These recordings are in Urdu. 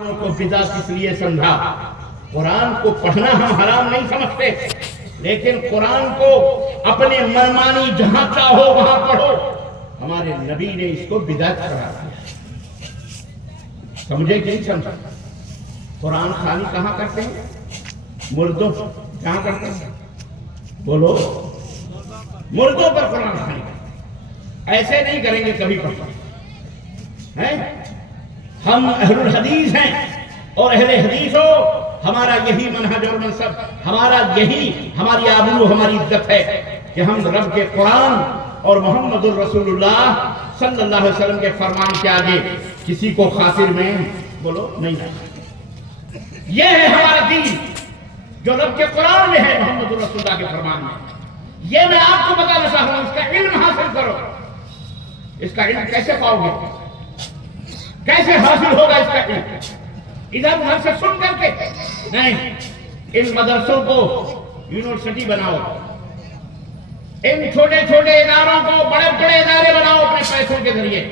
کو بدعت اس لیے سمجھا، قرآن کو پڑھنا ہم حرام نہیں سمجھتے، لیکن قرآن کو اپنے منمانی جہاں چاہو وہاں پڑھو، ہمارے نبی نے اس کو بدعت قرار دیا۔ سمجھے کہ نہیں سمجھا؟ قرآن خوانی کہاں کرتے ہیں؟ مردوں کہاں کرتے ہیں؟ بولو، مردوں پر قرآن خوانی ایسے نہیں کریں گے کبھی پڑھا ہے۔ ہم اہل الحدیث ہیں، اور اہل حدیث ہو، ہمارا یہی منہج اور منصب، ہماری آبرو، ہماری عزت ہے کہ ہم رب کے قرآن اور محمد الرسول اللہ صلی اللہ علیہ وسلم کے فرمان کے آگے کسی کو خاطر میں بولو نہیں۔ یہ ہے ہمارا دین جو رب کے قرآن میں ہے، محمد الرسول اللہ کے فرمان میں۔ یہ میں آپ کو بتانا چاہ رہا ہوں، اس کا علم حاصل کرو۔ اس کا علم کیسے پاؤ گے؟ کیسے حاصل ہوگا اس کا علم؟ ادھر ادھر سے سن کر کے نہیں، ان مدرسوں کو یونیورسٹی بناؤ، ان چھوٹے چھوٹے اداروں کو بڑے بڑے ادارے بناؤ اپنے پیسوں کے ذریعے۔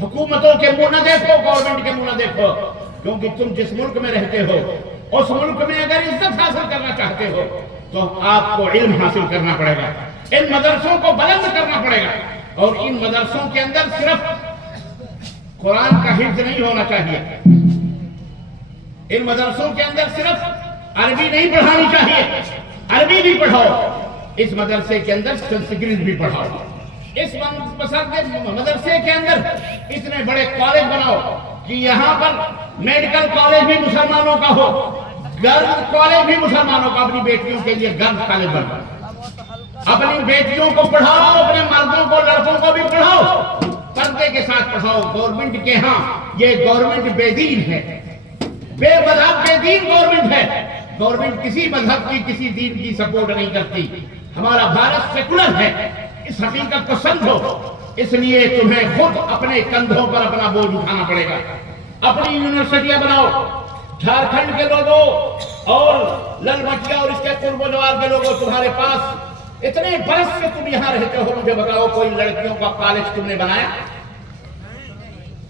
حکومتوں کے منہ نہ دیکھو، گورنمنٹ کے منہ نہ دیکھو، کیونکہ تم جس ملک میں رہتے ہو اس ملک میں اگر عزت حاصل کرنا چاہتے ہو تو آپ کو علم حاصل کرنا پڑے گا، ان مدرسوں کو بلند کرنا پڑے گا، اور ان مدرسوں کے اندر صرف قرآن کا حفظ نہیں ہونا چاہیے، ان مدرسوں کے اندر صرف عربی نہیں پڑھانی چاہیے، عربی بھی پڑھاؤ، اس مدرسے کے اندر سنسکرت بھی پڑھاؤ، اس مدرسے کے اندر اتنے بڑے کالج بناؤ کہ یہاں پر میڈیکل کالج بھی مسلمانوں کا ہو، گرلز کالج بھی مسلمانوں کا، اپنی بیٹیوں کے لیے گرلز کالج بناؤ، اپنی بیٹیوں کو پڑھاؤ، اپنے مردوں کو لڑکوں کو بھی پڑھاؤ، پردے کے ساتھ پڑھاؤ۔ گورنمنٹ کے ہاں یہ گورنمنٹ بے دین ہے، بے مذہب بے دین گورنمنٹ ہے، گورنمنٹ کسی مذہب کی کسی دین کی سپورٹ نہیں کرتی۔ ہمارا بھارت سیکولر ہے، اس حقیقت کو سمجھو، اس لیے تمہیں خود اپنے کندھوں پر اپنا بوجھ اٹھانا پڑے گا۔ اپنی یونیورسٹیاں بناؤ، جھارکھنڈ کے لوگوں اور لل مٹیا اور اس کے قرب و جوار کے لوگوں، تمہارے پاس اتنے برس سے تم یہاں رہتے ہو، مجھے بتاؤ کوئی لڑکیوں کا کالج تم نے بنایا؟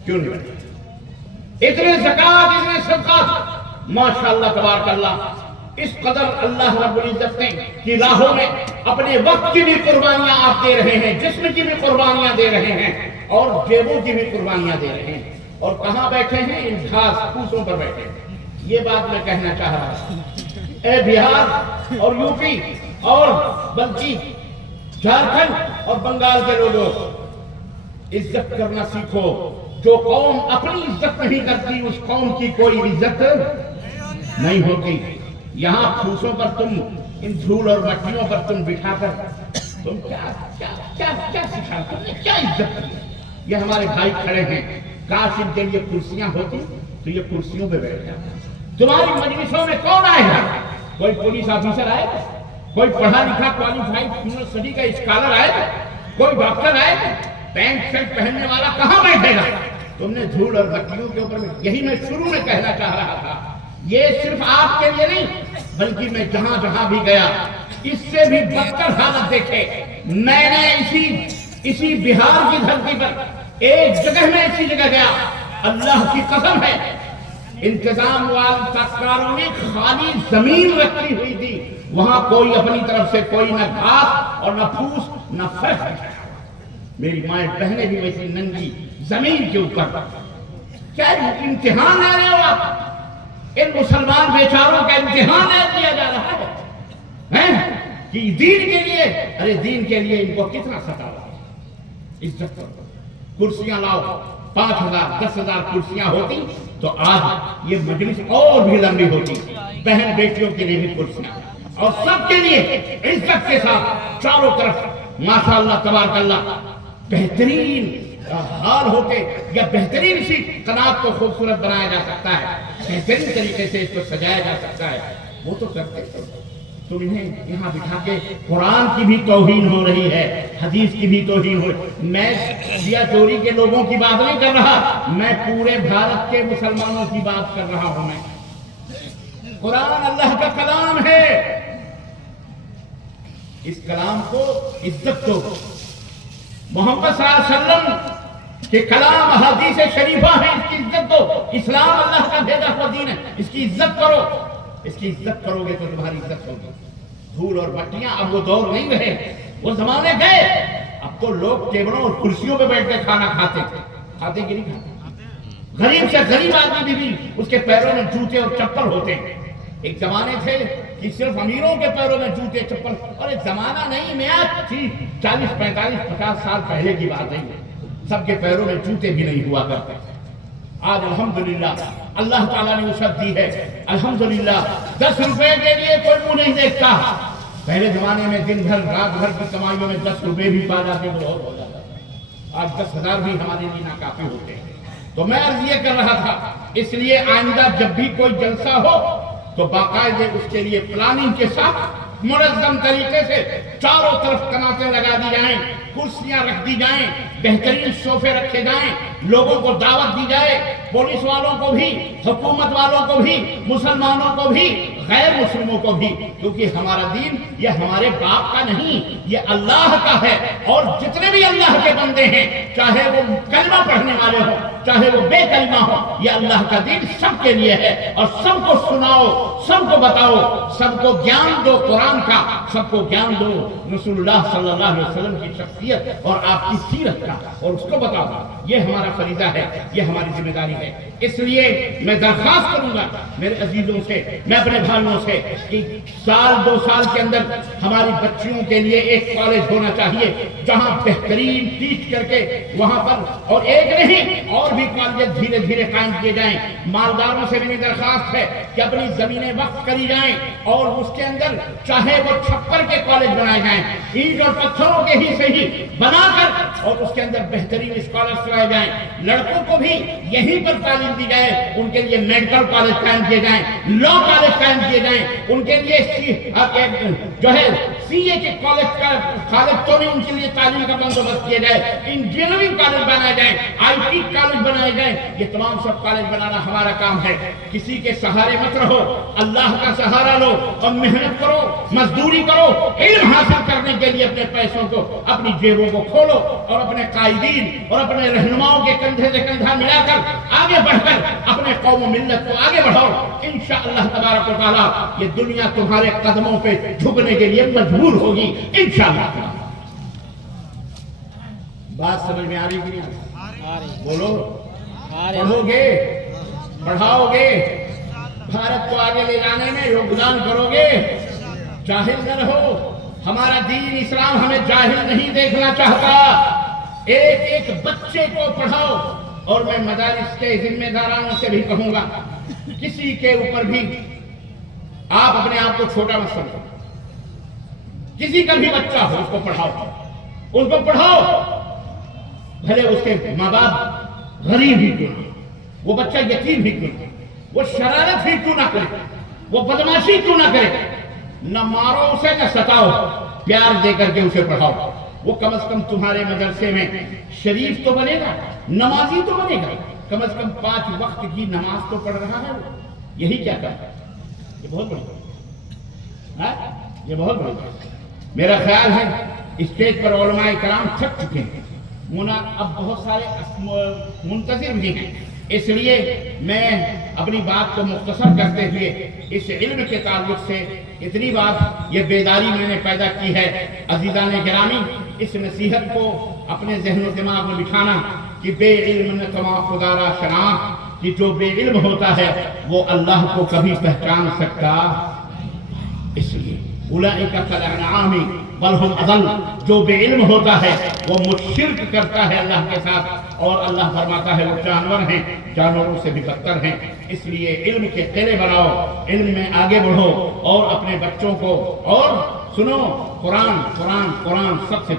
کیوں نہیں بنایا؟ اتنے زکات، اتنے صدقات، ماشاءاللہ تبارک اللہ، اس قدر اللہ رب العزت نے کی راہوں میں اپنے وقت کی بھی قربانیاں آپ دے رہے ہیں، جسم کی بھی قربانیاں دے رہے ہیں، اور جیبوں کی بھی قربانیاں دے رہے ہیں، اور کہاں بیٹھے ہیں؟ ان گھاس پھوسوں پر بیٹھے ہیں۔ یہ بات میں کہنا چاہ رہا ہوں، اے بہار اور یو پی اور بلکہ جھارکھنڈ اور بنگال کے لوگوں، عزت کرنا سیکھو۔ جو قوم اپنی عزت نہیں کرتی اس قوم کی کوئی عزت نہیں ہوتی۔ یہاں پھوسوں پر تم، ان دھول اور مٹیوں پر تم بٹھا کر تم کیا سکھا، تم نے کیا عزت کی؟ یہ ہمارے بھائی کھڑے ہیں، کاش ان کے لیے کرسیاں ہوتی تو یہ کرسیوں پہ بیٹھ جاتے۔ تمہاری مجلسوں میں کون آئے گا؟ کوئی پولیس آفیسر آئے گا؟ کوئی پڑھا لکھا کوالیفائڈ یونیورسٹی کا اسکالر آئے گا؟ کوئی ڈاکٹر آئے گا؟ پینٹ شرٹ پہننے والا کہاں بیٹھے گا؟ تم نے دھول اور مٹیوں کے اوپر، یہی میں شروع میں کہنا چاہ رہا تھا، یہ صرف آپ کے لیے نہیں بلکہ میں جہاں جہاں بھی گیا اس سے بھی بدتر حالت دیکھے۔ میں نے اسی بہار کی دھرتی پر ایک جگہ میں ایسی جگہ گیا، اللہ کی قسم ہے، انتظام والے سرکاروں نے خالی زمین رکھی ہوئی تھی، وہاں کوئی اپنی طرف سے کوئی نہ گھاس اور نہ پھوس نہ فرش۔ میری مائیں بہنیں بھی ویسی ننگی زمین کے اوپر۔ کیا امتحان لے رہے ہو آپ؟ ان مسلمان بیچاروں کا امتحان لیا جا رہا ہے کہ دین کے لیے، ارے دین کے لیے ان کو کتنا ستاوا۔ عزت کرو، کرسیاں لاؤ، 5,000 10,000 کرسیاں ہوتی تو آج یہ مجلس اور بھی لمبی ہوتی۔ بہن بیٹیوں کے لیے بھی کرسیاں، اور سب کے لیے عزت کے ساتھ چاروں طرف ماشاءاللہ تبارک اللہ بہترین حال ہوتے، یا بہترین سی قناعت کو خوبصورت بنایا جا سکتا ہے، بہترین طریقے سے اس کو سجایا جا سکتا ہے، وہ تو کرتے تھے۔ تم انہیں یہاں بٹھا کے قرآن کی بھی توہین ہو رہی ہے، حدیث کی بھی توہین ہو رہی ہے۔ میں سیا چوری کے لوگوں کی بات نہیں کر رہا، میں پورے بھارت کے مسلمانوں کی بات کر رہا ہوں۔ میں قرآن اللہ کا کلام ہے، اس کلام کو عزت دو۔ محمد صلی اللہ علیہ وسلم کہ کلام احادیث شریفہ ہے، اس کی عزت دو۔ اسلام اللہ کا بھیجا ہوا اس کی عزت کرو، اس کی عزت کرو گے تو تمہاری عزت ہوگی۔ دھول اور مٹیاں اب وہ دور نہیں رہے، وہ زمانے گئے۔ اب تو لوگ ٹیبلوں اور کرسیوں پہ بیٹھ کے کھانا کھاتے تھے، کھاتے کہ نہیں کھاتے؟ غریب سے غریب آدمی بھی اس کے پیروں میں جوتے اور چپل ہوتے ہیں۔ ایک زمانے تھے کہ صرف امیروں کے پیروں میں جوتے چپل، اور ایک زمانہ نہیں، میں 40 45 50 سال پہلے کی بات نہیں ہے، سب کے پیروں میں جوتے بھی نہیں ہوا کرتے۔ آج الحمدللہ اللہ تعالیٰ نے وسعت دی ہے، الحمدللہ 10 روپے کے لیے کوئی منہ نہیں دیکھتا۔ پہلے زمانے میں دن بھر رات بھر کی کمائیوں میں 10 روپے بھی پا جاتے تو بہت ہو جاتا، آج 10,000 بھی ہمارے لیے ناکافی ہوتے ہیں۔ تو میں عرض یہ کر رہا تھا، اس لیے آئندہ جب بھی کوئی جلسہ ہو تو باقاعدہ اس کے لیے پلاننگ کے ساتھ منظم طریقے سے چاروں طرف کناتیں لگا دی جائیں، کرسیاں رکھ دی جائیں، بہترین صوفے رکھے جائیں، لوگوں کو دعوت دی جائے، پولیس والوں کو بھی، حکومت والوں کو بھی، مسلمانوں کو بھی، غیر مسلموں کو بھی، کیونکہ ہمارا دین یہ ہمارے باپ کا نہیں، یہ اللہ کا ہے۔ اور جتنے بھی اللہ کے بندے ہیں، چاہے وہ کلمہ پڑھنے والے ہوں، چاہے وہ بے کلمہ ہوں، یہ اللہ کا دین سب کے لیے ہے۔ اور سب کو سناؤ، سب کو بتاؤ، سب کو گیان دو قرآن کا، سب کو گیان دو رسول اللہ صلی اللہ علیہ وسلم کی شخصیت اور آپ کی سیرت کا، اور اس کو بتاؤ۔ یہ ہمارا فریضہ ہے، یہ ہماری ذمہ داری ہے۔ اس لیے میں درخواست کروں گا میرے عزیزوں سے، میں اپنے بھائیوں سے، کہ سال 2 سال کے اندر ہماری بچیوں کے لیے ایک کالج ہونا چاہیے جہاں بہترین ٹیچ کر کے وہاں پر، اور ایک نہیں اور بھی کالج دھیرے دھیرے قائم کیے جائیں۔ مالداروں سے میری درخواست ہے کہ اپنی زمینیں وقف کری جائیں، اور اس کے اندر چاہے وہ چھپر کے کالج بنائے جائیں، اینٹ اور پتھروں کے ہی سے ہی بنا کر، اور اس کے اندر بہترین اسکالرس لائے جائیں۔ لڑکوں کو بھی یہیں پر تعلیم دی جائے، ان کے لیے میڈیکل کالج قائم کیے جائیں، لا کالج قائم کیے جائیں، ان کے لیے جو ہے سی اے کے کالج تو نہیں، ان کے لیے تعلیم کا بندوبست کیا جائے، انجینئرنگ کالج بنائے جائیں، آئی ٹی کالج بنائے جائیں۔ یہ تمام سب کالج بنانا ہمارا کام ہے۔ کسی کے سہارے مت رہو، اللہ کا سہارا لو اور محنت کرو، مزدوری کرو، علم حاصل کرنے کے لیے اپنے پیسوں کو، اپنی جیبوں کو کھولو، اور اپنے قائدین اور اپنے رہنماؤں کے کندھے سے کندھا ملا کر آگے بڑھ کر اپنے قوم و ملت کو آگے بڑھاؤ۔ انشاءاللہ تبارک و تعالیٰ یہ دنیا تمہارے قدموں پہ جھکنے کے لیے مجبور ہوگی انشاءاللہ۔ بات سمجھ میں آ رہی کہ نہیں؟ بولو، پڑھو گے، پڑھاؤ گے، بھارت کو آگے لے جانے میں یوگدان کرو گے، جاہل نہ رہو۔ ہمارا دین اسلام ہمیں جاہل نہیں دیکھنا چاہتا۔ ایک ایک بچے کو پڑھاؤ، اور میں مدارس کے ذمہ دارانوں سے بھی کہوں گا، کسی کے اوپر بھی آپ اپنے آپ کو چھوٹا مت سمجھو۔ کسی کا بھی بچہ ہو، اس کو پڑھاؤ، اس کو پڑھاؤ، بھلے اس کے ماں باپ غریب ہی کیوں نہ، وہ بچہ یتیم ہی کیوں نہ، وہ شرارت ہی کیوں نہ کرے، وہ بدماشی کیوں نہ کرے، نہ مارو اسے نہ ستاؤ، پیار دے کر کے اسے پڑھاؤ۔ وہ کم از کم تمہارے مدرسے میں شریف تو بنے گا، نمازی تو بنے گا، کم از کم 5 وقت کی نماز تو پڑھ رہا ہے وہ۔ یہی کیا کرتا ہے؟ یہ بہت بڑی بات ہے، یہ بہت بڑی بات ہے۔ میرا خیال ہے اسٹیج پر علماء کرام تھک چکے ہیں، اب بہت سارے منتظر بھی ہیں، اس لیے میں اپنی بات کو مختصر کرتے ہوئے اس علم کے تعلق سے اتنی بات، یہ بیداری میں نے پیدا کی ہے۔ عزیزان گرامی، اس نصیحت کو اپنے ذہن و دماغ میں بٹھانا کہ بے علم نہ تما خدا را شناخت، کہ جو بے علم ہوتا ہے وہ اللہ کو کبھی پہچان سکتا۔ اس لیے اولئک کالانعام بل ہم اضل، جو بے علم ہوتا ہے وہ شرک کرتا ہے اللہ کے ساتھ، اور اللہ فرماتا ہے وہ جانور ہیں، جانوروں سے بھی بدتر ہیں۔ اس لیے علم کے قلعے بناؤ، علم میں آگے بڑھو، اور اپنے بچوں کو، اور سنو، قرآن قرآن قرآن سب سے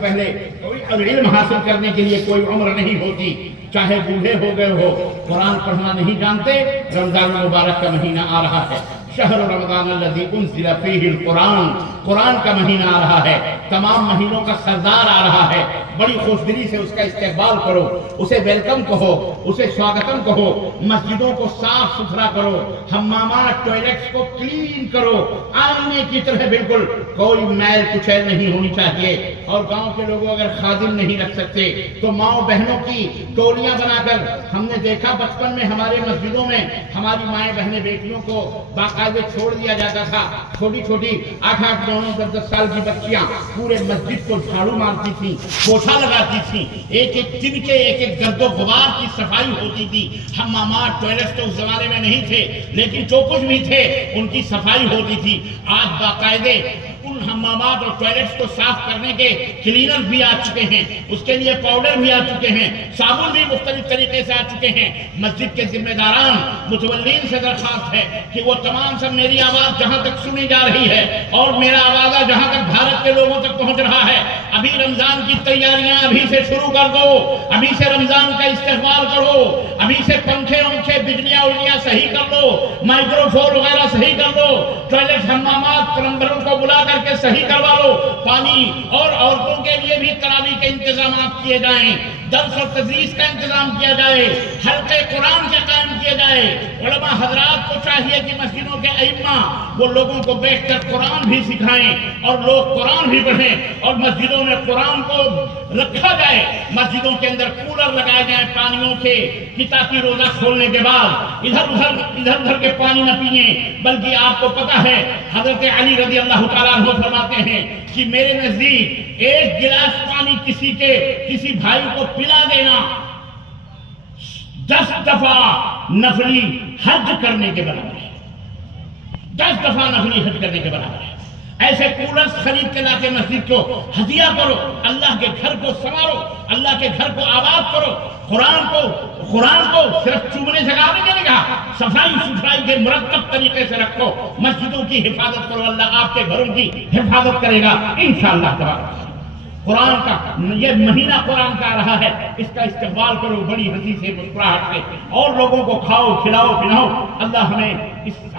پہلے کوئی علم حاصل کرنے کے لیے کوئی عمر نہیں ہوتی، چاہے بوڑھے ہو گئے ہو، قرآن پڑھنا نہیں جانتے۔ رمضان المبارک کا مہینہ آ رہا ہے، شہر رمضان الذی انزل فیہ القرآن قرآن کا مہینہ آ رہا ہے، تمام مہینوں کا سردار آ رہا ہے، بڑی خوشدلی سے اس کا استقبال کرو، اسے ویلکم کہو، اسے سواگتم کہو، مسجدوں کو صاف ستھرا کرو، حمامات ٹوائلٹس کو کلین کرو، آئینے کی طرح بالکل کوئی میل کچیل نہیں ہونی چاہیے۔ اور گاؤں کے لوگوں اگر خادم نہیں رکھ سکتے تو ماؤں بہنوں کی ٹولیاں بنا کر، ہم نے دیکھا بچپن میں ہمارے مسجدوں میں ہماری مائیں بہنیں بیٹیوں کو باقاعدہ چھوڑ دیا جاتا تھا، چھوٹی چھوٹی 8-8 9 10 سال کی بچیاں پورے مسجد کو جھاڑو مارتی تھیں، پوچھا لگاتی تھیں، ایک ایک دن کے ایک گرد و غبار کی صفائی ہوتی تھی۔ حمامات ٹوائلٹس تو اس زمانے میں نہیں تھے، لیکن جو کچھ بھی تھے ان کی صفائی ہوتی تھی۔ آج باقاعدے ان حمامات اور ٹوائلٹس کو صاف کرنے کے کلینر بھی آ چکے ہیں، اس کے لیے پاؤڈر بھی آ چکے ہیں، صابن بھی مختلف طریقے سے آ چکے ہیں۔ مسجد کے ذمہ داران متولین سے درخواست ہے کہ وہ تمام سب میری آواز جہاں تک سنی جا رہی ہے اور میرا آوازہ جہاں تک بھارت کے لوگوں تک پہنچ رہا ہے، ابھی رمضان کی تیاریاں ابھی سے شروع کر دو، ابھی سے رمضان کا استقبال کرو، ابھی سے پنکھے بجلیاں اجلیاں صحیح کر لو، مائکرو فون وغیرہ صحیح کر لو، ٹوائلٹ حمامات پلمبروں کو بلا کر کے صحیح کروا لو، پانی اور عورتوں کے لیے بھی تراویح کے انتظامات کیے جائیں، درس اور تدریس کا انتظام کیا جائے، حلقے قرآن کے قائم کیے جائے۔ علماء حضرات کو چاہیے کہ مسجدوں کے ائمہ وہ لوگوں کو بیٹھ کر قرآن بھی سکھائیں اور لوگ قرآن بھی پڑھیں، اور مسجدوں میں قرآن کو رکھا جائے، مسجدوں کے اندر کولر لگائے جائیں پانیوں کے، کہ تاکہ روزہ کھولنے کے بعد ادھر ادھر کے پانی نہ پئیں۔ بلکہ آپ کو پتہ ہے حضرت علی رضی اللہ تعالیٰ عنہ فرماتے ہیں کہ میرے نزدیک ایک گلاس پانی کسی بھائی کو پلا دینا 10 دفعہ نفلی حج کرنے کے برابر ہے، 10 دفعہ نفلی حج کرنے کے برابر ہے۔ ایسے کولرز خرید کے لا کے مسجد کو ہدیہ کرو، اللہ کے گھر کو سنوارو، اللہ کے گھر کو آباد کرو، قرآن کو صرف چومنے سے نہیں ملے گا، صفائی ستھرائی کے مرتب طریقے سے رکھو، مسجدوں کی حفاظت کرو، اللہ آپ کے گھروں کی حفاظت کرے گا انشاءاللہ تبارک۔ قرآن کا یہ مہینہ قرآن کا آ رہا ہے، اس کا استقبال کرو بڑی ہنسی سے، مسکراہٹ سے، اور لوگوں کو کھاؤ کھلاؤ پلاؤ۔ اللہ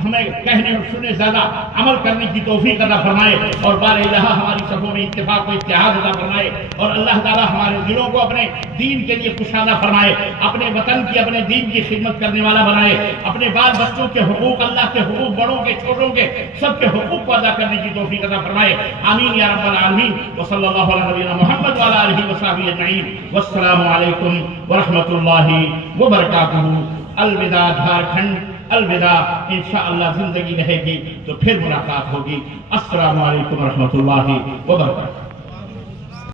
ہمیں کہنے اور سننے زیادہ عمل کرنے کی توفیق عطا فرمائے، اور بار الہ ہماری صفوں میں اتفاق و اتحاد عطا فرمائے، اور اللہ تعالی ہمارے دلوں کو اپنے دین کے لیے کشادہ فرمائے، اپنے وطن کی اپنے دین کی خدمت کرنے والا بنائے، اپنے بال بچوں کے حقوق، اللہ کے حقوق، بڑوں کے چھوٹوں کے سب کے حقوق کو ادا کرنے کی توفیق عطا فرمائے۔ آمین یا رب العالمین۔ وصلی اللہ علیہ محمد وعلی آلہ وصحبہ اجمعین۔ والسلام علیکم ورحمۃ اللہ وبرکاتہ۔ الوداع جھارکھنڈ، الوداع، انشاءاللہ زندگی رہے گی تو پھر ملاقات ہوگی۔ السلام علیکم ورحمۃ اللہ وبرکاتہ۔